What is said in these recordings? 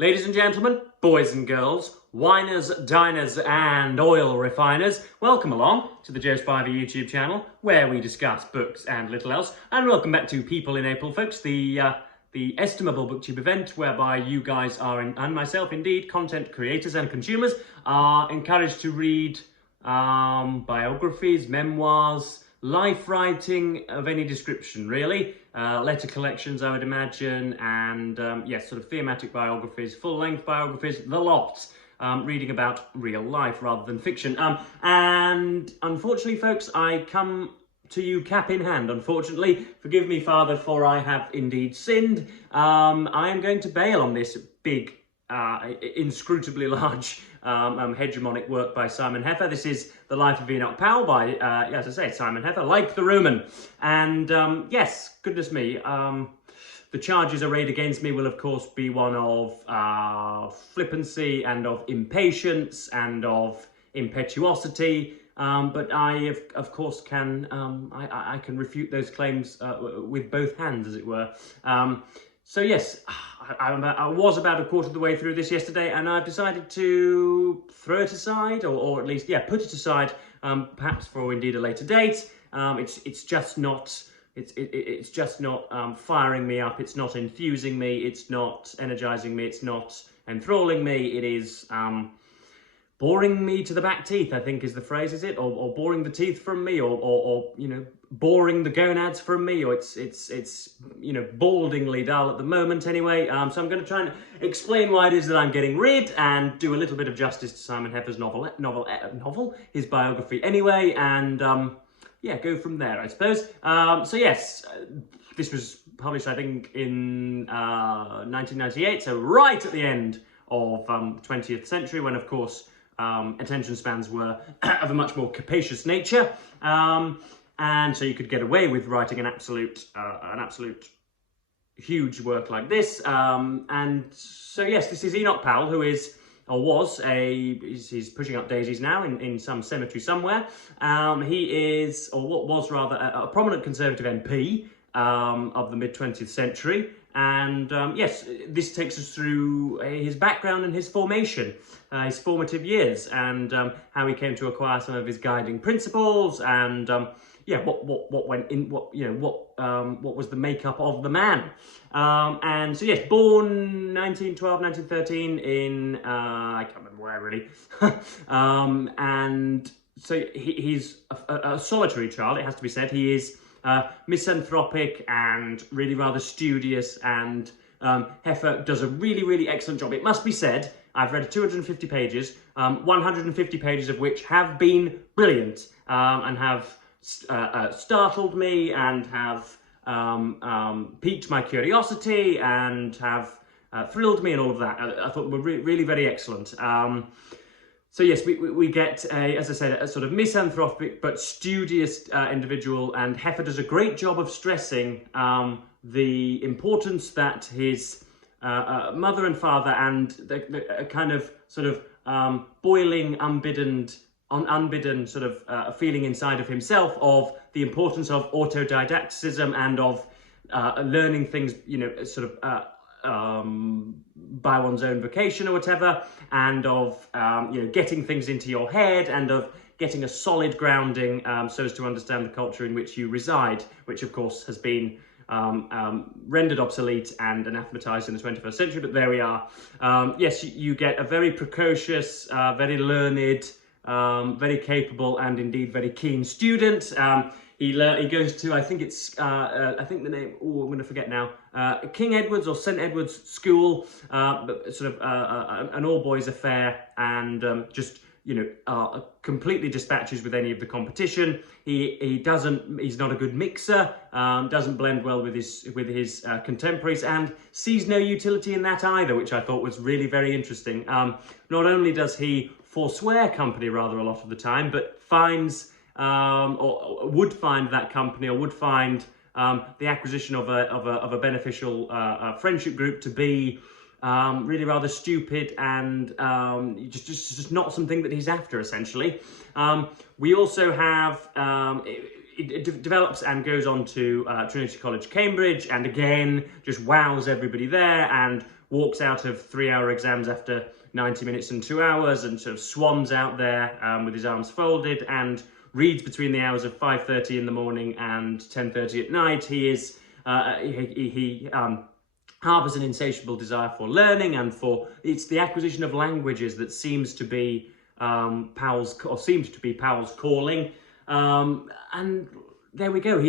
Ladies and gentlemen, boys and girls, winers, diners and oil refiners, welcome along to the Joe Spiver YouTube channel where we discuss books and little else. And welcome back to People in April, folks, the estimable booktube event whereby you guys are, and myself indeed, content creators and consumers, are encouraged to read biographies, memoirs, life writing of any description, really. Letter collections, I would imagine, and yes, sort of thematic biographies, full-length biographies, the lot. Reading about real life rather than fiction. And unfortunately, folks, I come to you cap in hand, unfortunately. Forgive me, Father, for I have indeed sinned. I am going to bail on this big, inscrutably large hegemonic work by Simon Heffer. This is The Life of Enoch Powell by, as I say, Simon Heffer, like the Roman. And yes, goodness me, the charges arrayed against me will, of course, be one of flippancy and of impatience and of impetuosity. But I, of course, can I can refute those claims with both hands, as it were. So yes, I was about a quarter of the way through this yesterday, and I've decided to throw it aside, or at least, yeah, put it aside, perhaps for indeed a later date. It's just not. It's just not firing me up. It's not enthusing me. It's not energizing me. It's not enthralling me. It is boring me to the back teeth, I think is the phrase, is it? Or boring the teeth from me, or you know, boring the gonads from me, or it's you know, baldingly dull at the moment anyway. So I'm going to try and explain why it is that I'm getting rid and do a little bit of justice to Simon Heffer's novel, his biography anyway, and yeah, go from there, I suppose. So yes, this was published, I think, in 1998, so right at the end of the 20th century, when, of course, attention spans were of a much more capacious nature, and so you could get away with writing an absolute huge work like this. And so yes, this is Enoch Powell, who is, or was, he's pushing up daisies now in some cemetery somewhere. He is, or what was rather, a prominent Conservative MP of the mid-20th century. And yes, this takes us through his background and his formation, his formative years, and how he came to acquire some of his guiding principles, and yeah, what went in, what was the makeup of the man. And so yes, born 1912, 1913 in I can't remember where really, and so he's a solitary child. It has to be said. He is misanthropic and really rather studious, and Heffer does a really excellent job. It must be said, I've read 250 pages, 150 pages of which have been brilliant, and have startled me, and have piqued my curiosity, and have thrilled me, and all of that. I thought were really very excellent. So yes, we get, as I said, a sort of misanthropic but studious individual, and Heffer does a great job of stressing the importance that his mother and father, and the kind of sort of boiling, unbidden sort of feeling inside of himself of the importance of autodidacticism and of learning things, you know, sort of by one's own vocation or whatever, and of you know, getting things into your head, and of getting a solid grounding so as to understand the culture in which you reside, which of course has been rendered obsolete and anathematized in the 21st century, but there we are. Yes, you get a very precocious, very learned, very capable, and indeed very keen student. He goes to, I think it's, I think the name, oh, I'm going to forget now, King Edward's or St Edward's School, but sort of an all-boys affair, and just, you know, completely dispatches with any of the competition. He's not a good mixer, doesn't blend well with his contemporaries, and sees no utility in that either, which I thought was really very interesting. Not only does he forswear company rather a lot of the time, but finds, or would find that company, or would find the acquisition of a beneficial friendship group to be really rather stupid, and just not something that he's after, essentially. We also have, it develops and goes on to Trinity College, Cambridge, and again, just wows everybody there, and walks out of 3-hour exams after 90 minutes and 2 hours and sort of swans out there with his arms folded and reads between the hours of 5:30 in the morning and 10:30 at night. He is he harbours an insatiable desire for learning and it's the acquisition of languages that seems to be Powell's calling. And there we go. I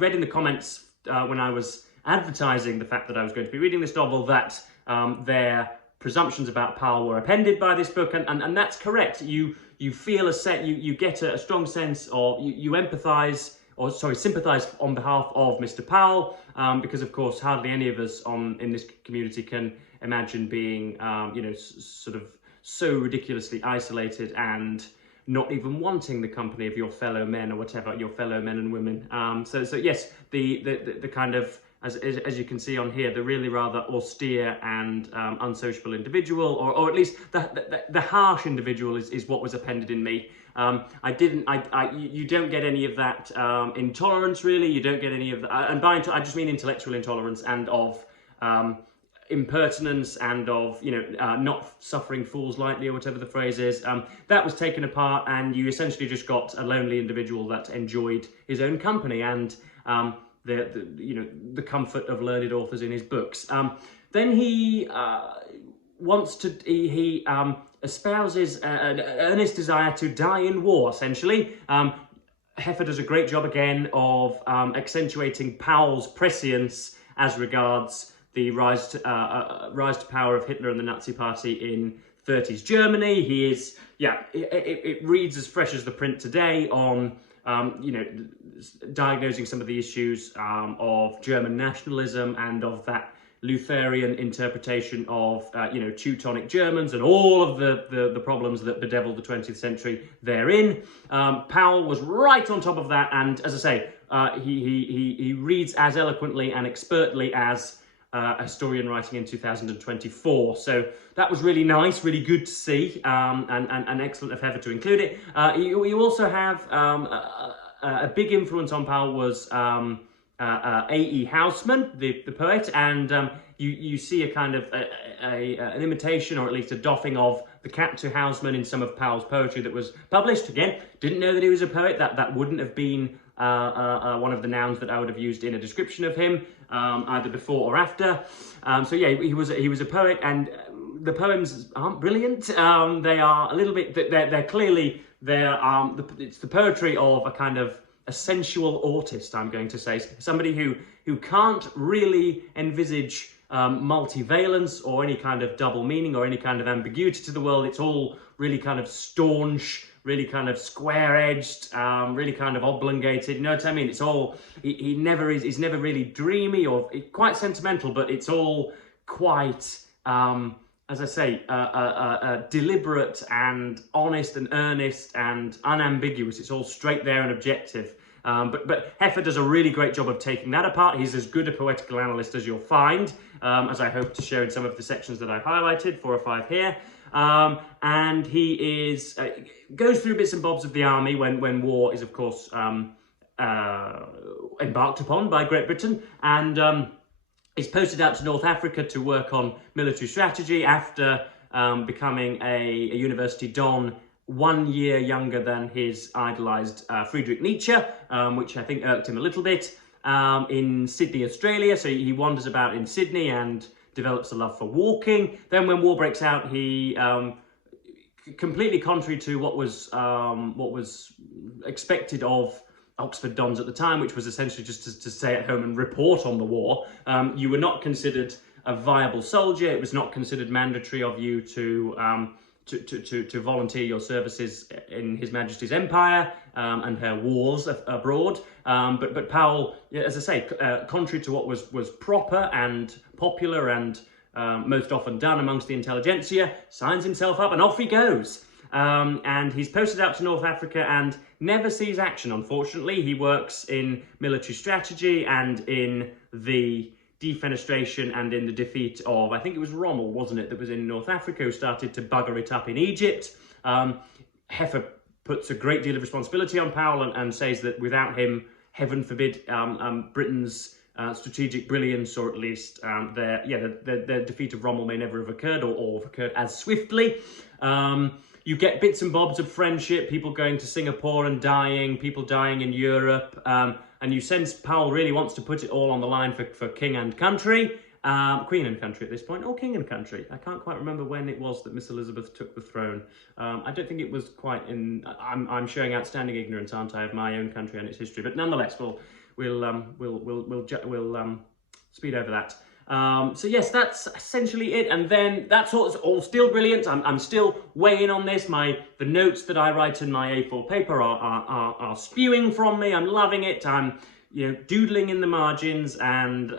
read in the comments when I was advertising the fact that I was going to be reading this novel that their presumptions about Powell were appended by this book, and that's correct. You feel you get a strong sense, or you empathise, or sorry, sympathise on behalf of Mr. Powell, because of course hardly any of us in this community can imagine being sort of so ridiculously isolated and not even wanting the company of your fellow men or whatever, your fellow men and women. So yes, the kind of, as you can see on here, the really rather austere and unsociable individual, or at least the harsh individual is what was appended in me. You don't get any of that intolerance, really. You don't get any of that, and by I just mean intellectual intolerance and of impertinence and of not suffering fools lightly, or whatever the phrase is. That was taken apart, and you essentially just got a lonely individual that enjoyed his own company and the comfort of learned authors in his books. Then he espouses an earnest desire to die in war, essentially. Heffer does a great job again of accentuating Powell's prescience as regards the rise to power of Hitler and the Nazi Party in 30s Germany. He is, it reads as fresh as the print today on, diagnosing some of the issues of German nationalism and of that Lutheran interpretation of, Teutonic Germans and all of the problems that bedeviled the 20th century therein. Powell was right on top of that, and as I say, he reads as eloquently and expertly as a historian writing in 2024. So that was really nice, really good to see, and excellent of Heffer to include it. You also have a big influence on Powell was A.E. Housman, the poet, and you see a kind of an imitation, or at least a doffing of the cap to Housman in some of Powell's poetry that was published. Again, didn't know that he was a poet. That wouldn't have been one of the nouns that I would have used in a description of him, either before or after. So yeah, he was a poet, and the poems aren't brilliant. They are a little bit. They're clearly it's the poetry of a kind of a sensual autist, I'm going to say, somebody who can't really envisage multivalence or any kind of double meaning or any kind of ambiguity to the world. It's all really kind of staunch, really kind of square-edged, really kind of oblongated. You know what I mean? It's all, he's never really dreamy or quite sentimental, but it's all quite, as I say, deliberate and honest and earnest and unambiguous. It's all straight there and objective. But Heffer does a really great job of taking that apart. He's as good a poetical analyst as you'll find, as I hope to show in some of the sections that I've highlighted, 4 or 5 here. And he goes through bits and bobs of the army when war is, of course, embarked upon by Great Britain, and is posted out to North Africa to work on military strategy after becoming a university don 1 year younger than his idolised Friedrich Nietzsche, which I think irked him a little bit, in Sydney, Australia. So he wanders about in Sydney and develops a love for walking. Then when war breaks out, he, completely contrary to what was expected of Oxford dons at the time, which was essentially just to stay at home and report on the war, you were not considered a viable soldier. It was not considered mandatory of you to volunteer your services in His Majesty's Empire and her wars abroad. But Powell, as I say, contrary to what was proper and popular and most often done amongst the intelligentsia, signs himself up and off he goes. And he's posted out to North Africa and never sees action, unfortunately. He works in military strategy and in the defenestration and in the defeat of, I think it was Rommel, wasn't it, that was in North Africa, who started to bugger it up in Egypt. Heffer puts a great deal of responsibility on Powell and says that without him, heaven forbid, Britain's strategic brilliance, or at least their defeat of Rommel may never have occurred, or have occurred as swiftly. You get bits and bobs of friendship, people going to Singapore and dying, people dying in Europe, and you sense Powell really wants to put it all on the line for king and country. Queen and country at this point, or king and country. I can't quite remember when it was that Miss Elizabeth took the throne. I don't think it was quite in. I'm showing outstanding ignorance, aren't I, of my own country and its history? But nonetheless, we'll speed over that. So yes, that's essentially it. And then that's all still brilliant. I'm still weighing on this. The notes that I write in my A4 paper are spewing from me. I'm loving it. I'm doodling in the margins and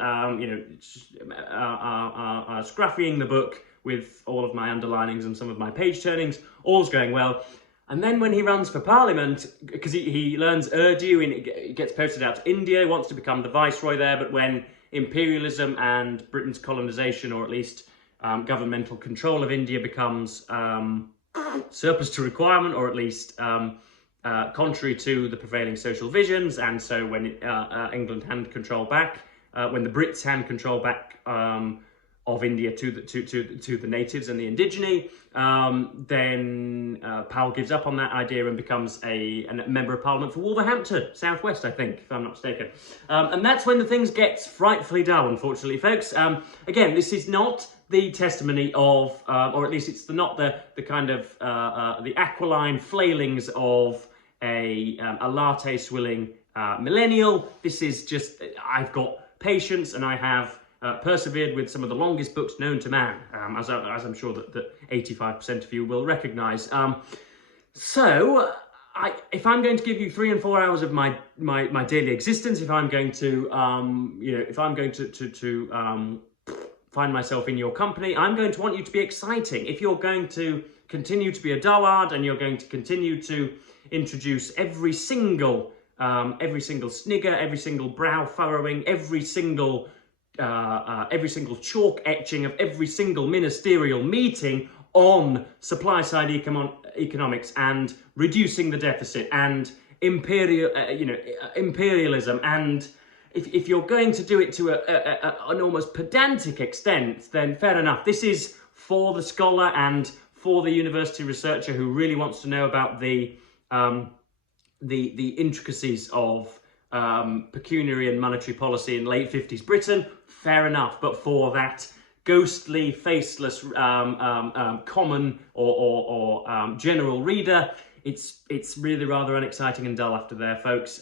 scruffying the book with all of my underlinings and some of my page turnings. All's going well. And then when he runs for Parliament, because he learns Urdu and it gets posted out to India, wants to become the viceroy there, but when imperialism and Britain's colonisation, or at least governmental control of India, becomes surplus to requirement, or at least contrary to the prevailing social visions, and so when England hand control back, when the Brits hand control back of India to the natives and the indigene, then Powell gives up on that idea and becomes a member of Parliament for Wolverhampton, South West, I think, if I'm not mistaken. And that's when the things get frightfully dull, unfortunately, folks. Again, this is not the testimony of, or at least it's not the kind of the aquiline flailings of a latte swilling millennial. This is just, I've got patience and I have persevered with some of the longest books known to man, as I'm sure that 85% of you will recognise. So, if I'm going to give you 3 and 4 hours of my daily existence, if I'm going to, if I'm going to find myself in your company, I'm going to want you to be exciting. If you're going to continue to be a dullard and you're going to continue to introduce every single snigger, every single brow furrowing, every single chalk etching of every single ministerial meeting on supply-side economics and reducing the deficit and imperialism, and if you're going to do it to an almost pedantic extent, then fair enough. This is for the scholar and for the university researcher who really wants to know about the intricacies of pecuniary and monetary policy in late 50s Britain. Fair enough, but for that ghostly, faceless, common or general reader, it's really rather unexciting and dull after there, folks.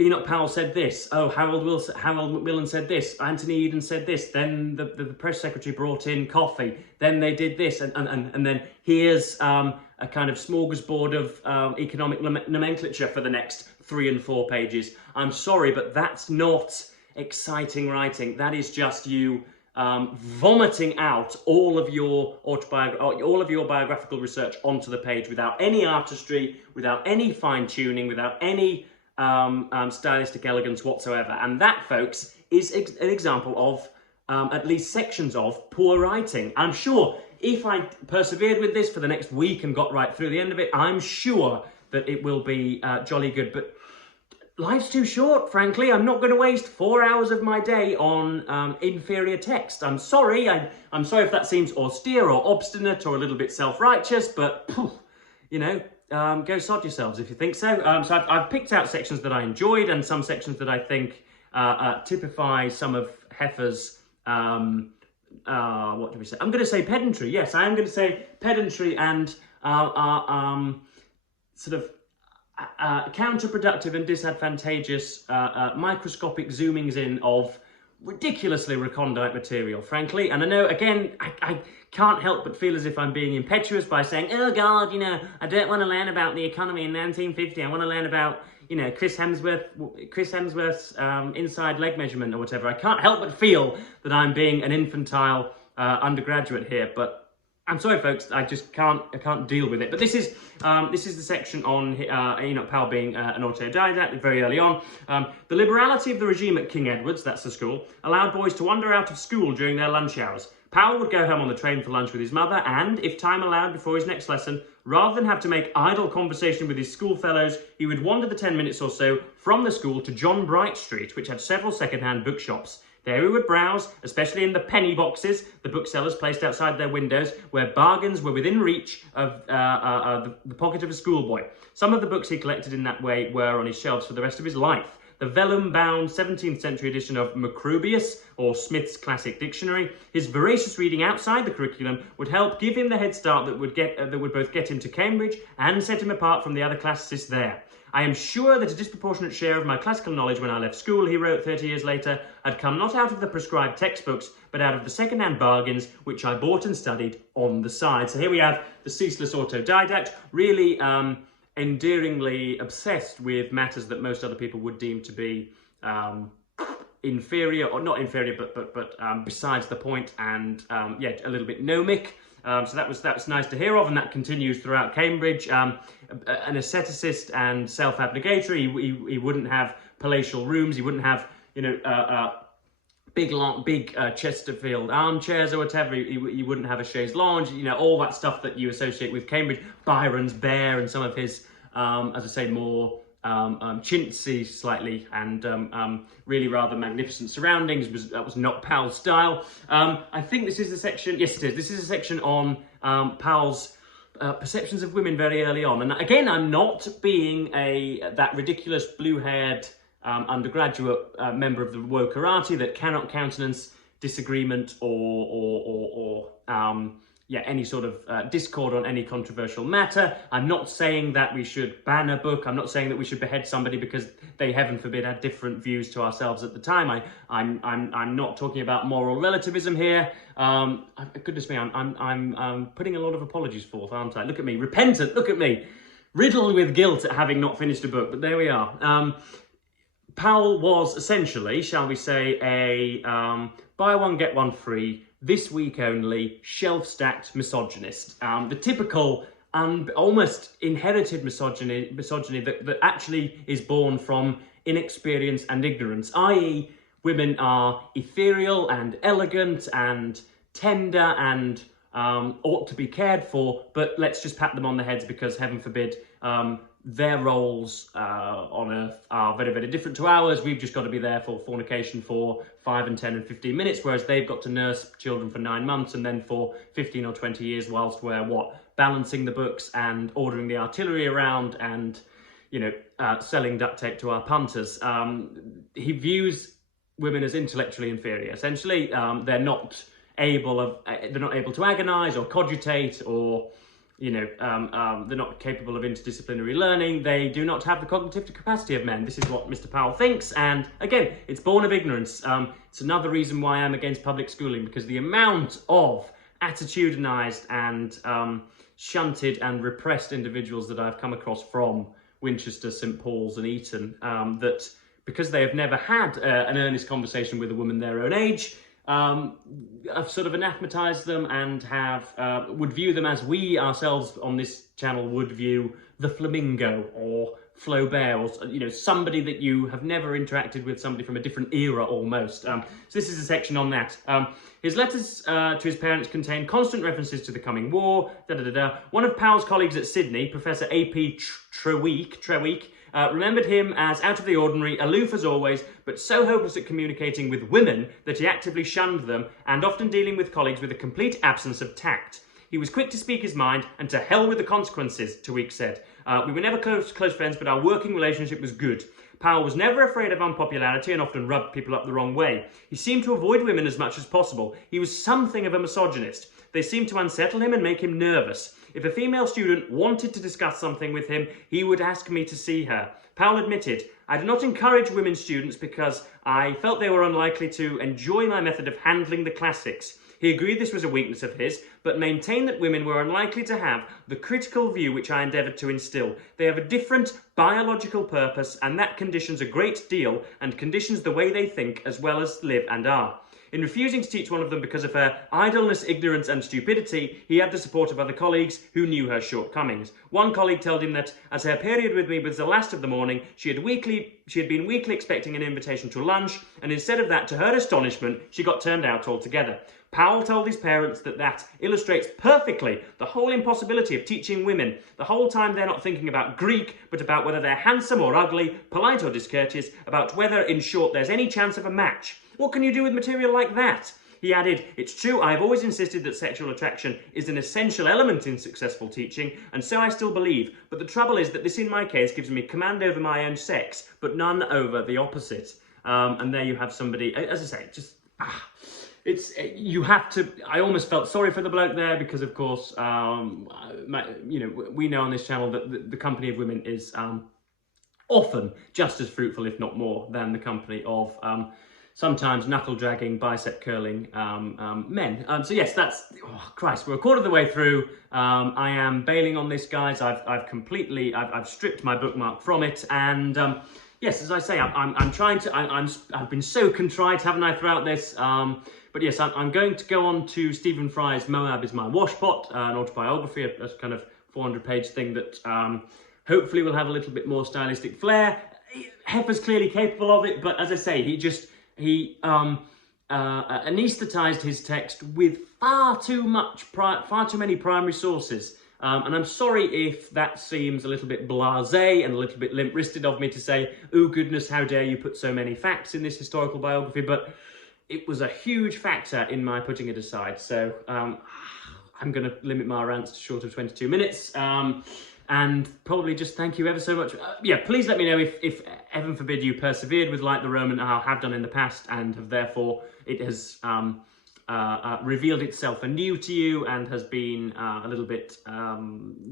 Enoch Powell said this. Oh, Harold Macmillan said this. Anthony Eden said this. Then the press secretary brought in coffee. Then they did this, and then here's a kind of smorgasbord of economic nomenclature for the next 3 and 4 pages. I'm sorry, but that's not exciting writing. That is just you vomiting out all of your biographical research onto the page without any artistry, without any fine-tuning, without any stylistic elegance whatsoever. And that, folks, is an example of at least sections of poor writing. I'm sure if I persevered with this for the next week and got right through the end of it, I'm sure that it will be jolly good. But life's too short, frankly. I'm not going to waste 4 hours of my day on inferior text. I'm sorry. I'm sorry if that seems austere or obstinate or a little bit self-righteous, but, go sod yourselves if you think so. So I've picked out sections that I enjoyed and some sections that I think typify some of Heffer's, what do we say? I'm going to say pedantry. Yes, I am going to say pedantry and sort of counterproductive and disadvantageous microscopic zoomings in of ridiculously recondite material, frankly. And I know, again, I can't help but feel as if I'm being impetuous by saying, oh God, I don't want to learn about the economy in 1950. I want to learn about, Chris Hemsworth's inside leg measurement or whatever. I can't help but feel that I'm being an infantile undergraduate here, but I'm sorry, folks. I just can't deal with it. But this is the section on Enoch Powell being an autodidact very early on. The liberality of the regime at King Edward's, that's the school, allowed boys to wander out of school during their lunch hours. Powell would go home on the train for lunch with his mother, and, if time allowed before his next lesson, rather than have to make idle conversation with his schoolfellows, he would wander the 10 minutes or so from the school to John Bright Street, which had several second-hand bookshops. There he would browse, especially in the penny boxes the booksellers placed outside their windows, where bargains were within reach of the pocket of a schoolboy. Some of the books he collected in that way were on his shelves for the rest of his life. The vellum-bound 17th century edition of Macrobius, or Smith's Classic Dictionary. His voracious reading outside the curriculum would help give him the head start that would both get him to Cambridge and set him apart from the other classicists there. I am sure that a disproportionate share of my classical knowledge when I left school, he wrote 30 years later, had come not out of the prescribed textbooks, but out of the second-hand bargains, which I bought and studied on the side. So here we have the ceaseless autodidact, really endearingly obsessed with matters that most other people would deem to be inferior, or not inferior, but besides the point, and yeah, a little bit gnomic. So that was nice to hear of, and that continues throughout Cambridge. An asceticist and self-abnegatory. He wouldn't have palatial rooms. He wouldn't have, you know, big Chesterfield armchairs or whatever. He wouldn't have a chaise lounge. You know, all that stuff that you associate with Cambridge. Byron's bear and some of his, as I say, more chintzy slightly and really rather magnificent surroundings. That was not Powell's style. I think this is the section. Yes, it is. This is a section on Powell's perceptions of women very early on. And again, I'm not being that ridiculous blue-haired undergraduate member of the wokerati that cannot countenance disagreement or yeah, any sort of discord on any controversial matter. I'm not saying that we should ban a book. I'm not saying that we should behead somebody because they, heaven forbid, had different views to ourselves at the time. I'm not talking about moral relativism here. Goodness me, I'm putting a lot of apologies forth, aren't I? Look at me, repentant. Look at me, riddled with guilt at having not finished a book. But there we are. Powell was essentially, shall we say, a buy one get one free, this week only, shelf-stacked misogynist. The typical almost inherited misogyny that actually is born from inexperience and ignorance, i.e. women are ethereal and elegant and tender and ought to be cared for, but let's just pat them on the heads because, heaven forbid, their roles on Earth are very, very different to ours. We've just got to be there for fornication for 5 and 10 and 15 minutes, whereas they've got to nurse children for 9 months and then for 15 or 20 years whilst we're, balancing the books and ordering the artillery around and, you know, selling duct tape to our punters. He views women as intellectually inferior. Essentially, they're not able to agonise or cogitate or, you know, they're not capable of interdisciplinary learning. They do not have the cognitive capacity of men. This is what Mr. Powell thinks. And again, it's born of ignorance. It's another reason why I'm against public schooling, because the amount of attitudinised and shunted and repressed individuals that I've come across from Winchester, St. Paul's and Eton, that because they have never had an earnest conversation with a woman their own age, I've sort of anathematized them and would view them as we ourselves on this channel would view the flamingo or Flaubert, or, you know, somebody that you have never interacted with, somebody from a different era almost. So this is a section on that. His letters to his parents contain constant references to the coming war. One of Powell's colleagues at Sydney, Professor A.P. Treweek, remembered him as out of the ordinary, aloof as always, but so hopeless at communicating with women that he actively shunned them, and often dealing with colleagues with a complete absence of tact. He was quick to speak his mind, and to hell with the consequences, Treweek said. We were never close friends, but our working relationship was good. Powell was never afraid of unpopularity and often rubbed people up the wrong way. He seemed to avoid women as much as possible. He was something of a misogynist. They seemed to unsettle him and make him nervous. If a female student wanted to discuss something with him, he would ask me to see her. Powell admitted, I did not encourage women students because I felt they were unlikely to enjoy my method of handling the classics. He agreed this was a weakness of his, but maintained that women were unlikely to have the critical view which I endeavoured to instil. They have a different biological purpose, and that conditions a great deal and conditions the way they think as well as live and are. In refusing to teach one of them because of her idleness, ignorance and stupidity, he had the support of other colleagues who knew her shortcomings. One colleague told him that as her period with me was the last of the morning, she had been weekly expecting an invitation to lunch, and instead of that, to her astonishment, she got turned out altogether. Powell told his parents that illustrates perfectly the whole impossibility of teaching women. The whole time they're not thinking about Greek, but about whether they're handsome or ugly, polite or discourteous, about whether, in short, there's any chance of a match. What can you do with material like that? He added, "It's true, I have always insisted that sexual attraction is an essential element in successful teaching, and so I still believe. But the trouble is that this, in my case, gives me command over my own sex, but none over the opposite." And there you have somebody, as I say, just... you have to. I almost felt sorry for the bloke there because, of course, we know on this channel that the company of women is often just as fruitful, if not more, than the company of sometimes knuckle-dragging, bicep-curling men. So yes, that's... Oh, Christ, we're a quarter of the way through. I am bailing on this, guys. I've stripped my bookmark from it, and yes, as I say, I'm trying to... I've been so contrite, haven't I, throughout this? But yes, I'm going to go on to Stephen Fry's Moab is My Washpot, an autobiography, a kind of 400-page thing that hopefully will have a little bit more stylistic flair. Heffer's clearly capable of it, but as I say, he anaesthetized his text with far too many primary sources. And I'm sorry if that seems a little bit blasé and a little bit limp-wristed of me to say, oh goodness, how dare you put so many facts in this historical biography, but it was a huge factor in my putting it aside. So I'm going to limit my rants to short of 22 minutes. And probably just thank you ever so much. Yeah, please let me know if heaven forbid you persevered with Like the Roman, I have done in the past, and have therefore it has revealed itself anew to you and has been a little bit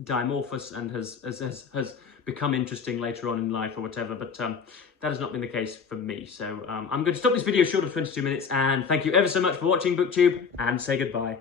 dimorphous and has become interesting later on in life or whatever. But that has not been the case for me. So I'm going to stop this video short of 22 minutes, and thank you ever so much for watching, BookTube, and say goodbye.